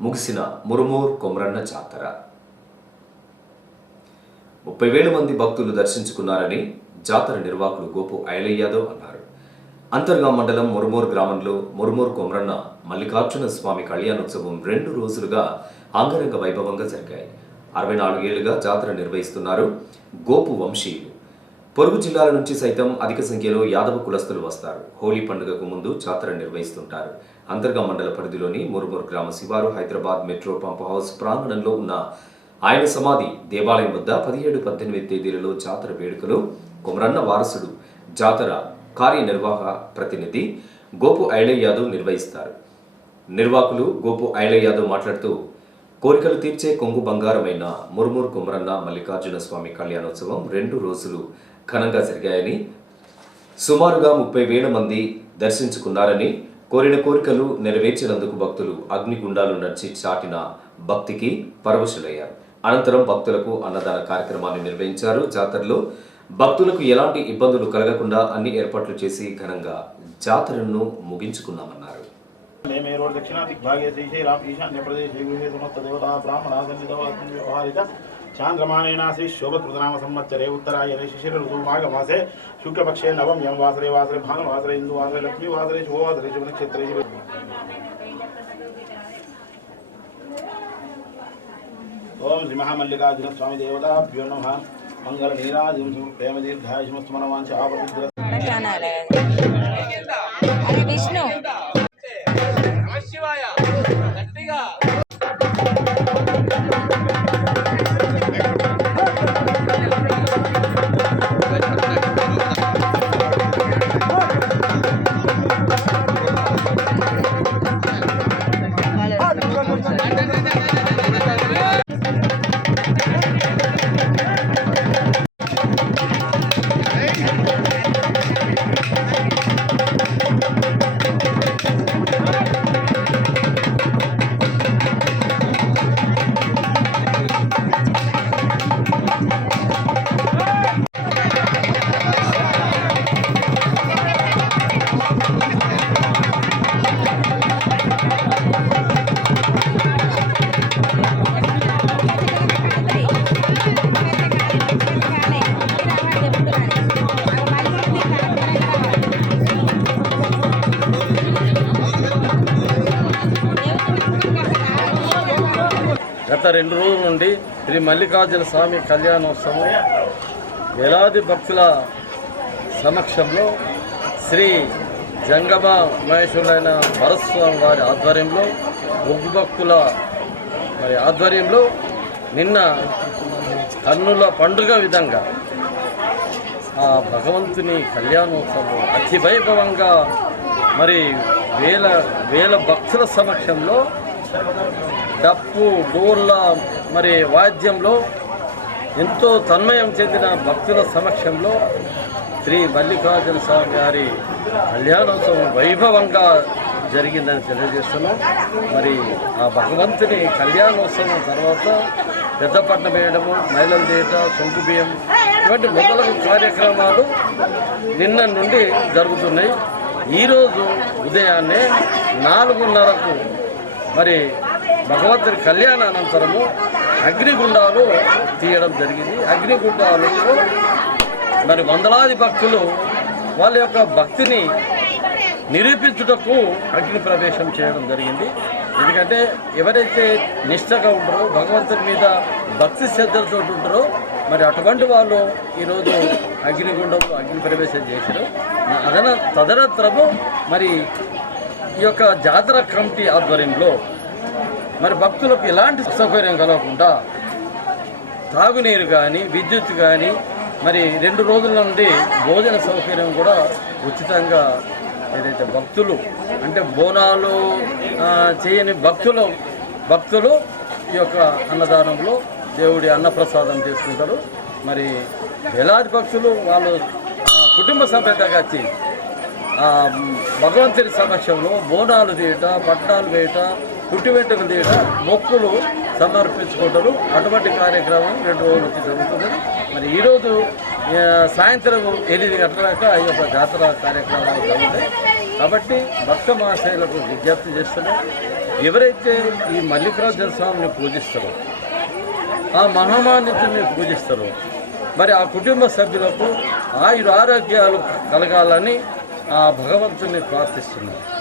ముగిసిన మురుమూర్ కొమరన్న జాతర. ముప్పై వేల మంది భక్తులు దర్శించుకున్నారని జాతర నిర్వాహకులు గోపు ఐలయ్య యాదవ్ అన్నారు. అంతర్గా మండలం మురుమూర్ గ్రామంలో మురుమూర్ కొమరన్న మల్లికార్జున స్వామి కళ్యాణోత్సవం రెండు రోజులుగా అంగరంగ వైభవంగా జరిగాయి. అరవై నాలుగేళ్ళుగా జాతర నిర్వహిస్తున్నారు గోపు వంశీయులు. పొరుగు జిల్లాల నుంచి సైతం అధిక సంఖ్యలో యాదవ కులస్తులు వస్తారు. హోలీ పండుగకు ముందు జాతర నిర్వహిస్తుంటారు. అంతర్గా మండల పరిధిలోని మురుమూర్ గ్రామ శివారు హైదరాబాద్ మెట్రో పంప్ హౌస్ ప్రాంగణంలో ఉన్న ఆయన సమాధి దేవాలయం వద్ద పదిహేడు పద్దెనిమిది తేదీలలో జాతర వేడుకలు కొమరన్న వారసుడు జాతర కార్యనిర్వాహక ప్రతినిధి గోపు ఐలయ్య యాదవ్ నిర్వహిస్తారు. నిర్వాహకులు గోపు ఐలయ్య యాదవ్ మాట్లాడుతూ కోరికలు తీర్చే కొంగు బంగారమైన మురుమూరు కుమరన్న మల్లికార్జున స్వామి కళ్యాణోత్సవం రెండు రోజులు ఘనంగా జరిగాయని సుమారుగా ముప్పై వేల మంది దర్శించుకున్నారని కోరిన కోరికలు నెరవేర్చినందుకు భక్తులు అగ్నిగుండాలు నడిచి చాటిన భక్తికి పరవశులయ్యారు. అనంతరం భక్తులకు అన్నదాన కార్యక్రమాన్ని నిర్వహించారు. జాతరలో భక్తులకు ఎలాంటి ఇబ్బందులు కలగకుండా అన్ని ఏర్పాట్లు చేసి ఘనంగా జాతరను ముగించుకున్నామన్నారు. దక్షిణాది चांद्रमाणेना चान्द्रमानेनासि शोभकृतनाम संवत्सरे उत्तरायणे शिशिर ऋतुमाघमासे शुक्लपक्षे नवम यम वासरे वासरे भानुवासरे इन्दुवासरे लक्ष्मीवासरे शुभवासरे शुभनक्षत्रे शिव ओम श्री महामल्लिकार्जुन स्वामी देवता भ्यो नमः। मंगल नीराज नीराजम प्रेम दीर्घायुष्मस्मरवांच आवृत्ति अरे विष्णु గత రెండు రోజుల నుండి శ్రీ మల్లికార్జున స్వామి కళ్యాణోత్సవం వేలాది భక్తుల సమక్షంలో శ్రీ జంగమ మహేశ్వరులైన భరస్వామి వారి ఆధ్వర్యంలో ఒగ్గు భక్తుల మరి ఆధ్వర్యంలో నిన్న కన్నుల పండుగ విధంగా ఆ భగవంతుని కళ్యాణోత్సవం అతి వైభవంగా మరి వేల వేల భక్తుల సమక్షంలో డప్పు డోర్ల మరి వాద్యంలో ఎంతో తన్మయం చెందిన భక్తుల సమక్షంలో శ్రీ మల్లికార్జున స్వామి గారి కళ్యాణోత్సవం వైభవంగా జరిగిందని తెలియజేస్తున్నాం. మరి ఆ భగవంతుని కళ్యాణోత్సవం తర్వాత పెద్దపట్నం వేయడము మహిళలు దేట సొంకు బియ్యం ఇటువంటి మొదలగు కార్యక్రమాలు నిన్న నుండి జరుగుతున్నాయి. ఈరోజు ఉదయాన్నే నాలుగున్నరకు మరి భగవంతుని కళ్యాణ అనంతరము అగ్నిగుండాలు తీయడం జరిగింది. అగ్నిగుండాలు మరి వందలాది భక్తులు వాళ్ళ యొక్క భక్తిని నిరూపించుటకు అగ్ని ప్రవేశం చేయడం జరిగింది. ఎందుకంటే ఎవరైతే నిష్టగా ఉంటారో భగవంతుని మీద భక్తి శ్రద్ధలతో ఉంటారో మరి అటువంటి వాళ్ళు ఈరోజు అగ్నిగుండం అగ్ని ప్రవేశం చేశారు. అదన తదనంతరము మరి ఈ యొక్క జాతర కమిటీ ఆధ్వర్యంలో మరి భక్తులకు ఎలాంటి సౌకర్యం కలగకుండా తాగునీరు కానీ విద్యుత్ కానీ మరి రెండు రోజుల నుండి భోజన సౌకర్యం కూడా ఉచితంగా ఏదైతే భక్తులు అంటే బోనాలు చేయని భక్తులు భక్తులు ఈ యొక్క అన్నదానంలో దేవుడి అన్నప్రసాదం చేసుకుంటారు. మరి వేలాది భక్తులు వాళ్ళు కుటుంబ సమేతంగా వచ్చి భగవంతుని సమక్షంలో బోనాలు తీయట పట్టాలు వేయట పుట్టి వెంటలు తీయట మొక్కులు సమర్పించుకుంటారు. అటువంటి కార్యక్రమం రెండు రోజుల నుంచి జరుగుతుంది మరి ఈరోజు సాయంత్రం ఎనిమిది గంటల ఈ యొక్క జాతర కార్యక్రమాలు జరుగుతాయి. కాబట్టి భక్త మహాశైలకు విజ్ఞప్తి చేస్తున్నాం. ఎవరైతే ఈ మల్లికార్జున స్వామిని పూజిస్తారో ఆ మహామాన్యతని పూజిస్తారో మరి ఆ కుటుంబ సభ్యులకు ఆయుర ఆరోగ్యాలు కలగాలని ఆ భగవంతుణ్ణి ప్రార్థిస్తున్నారు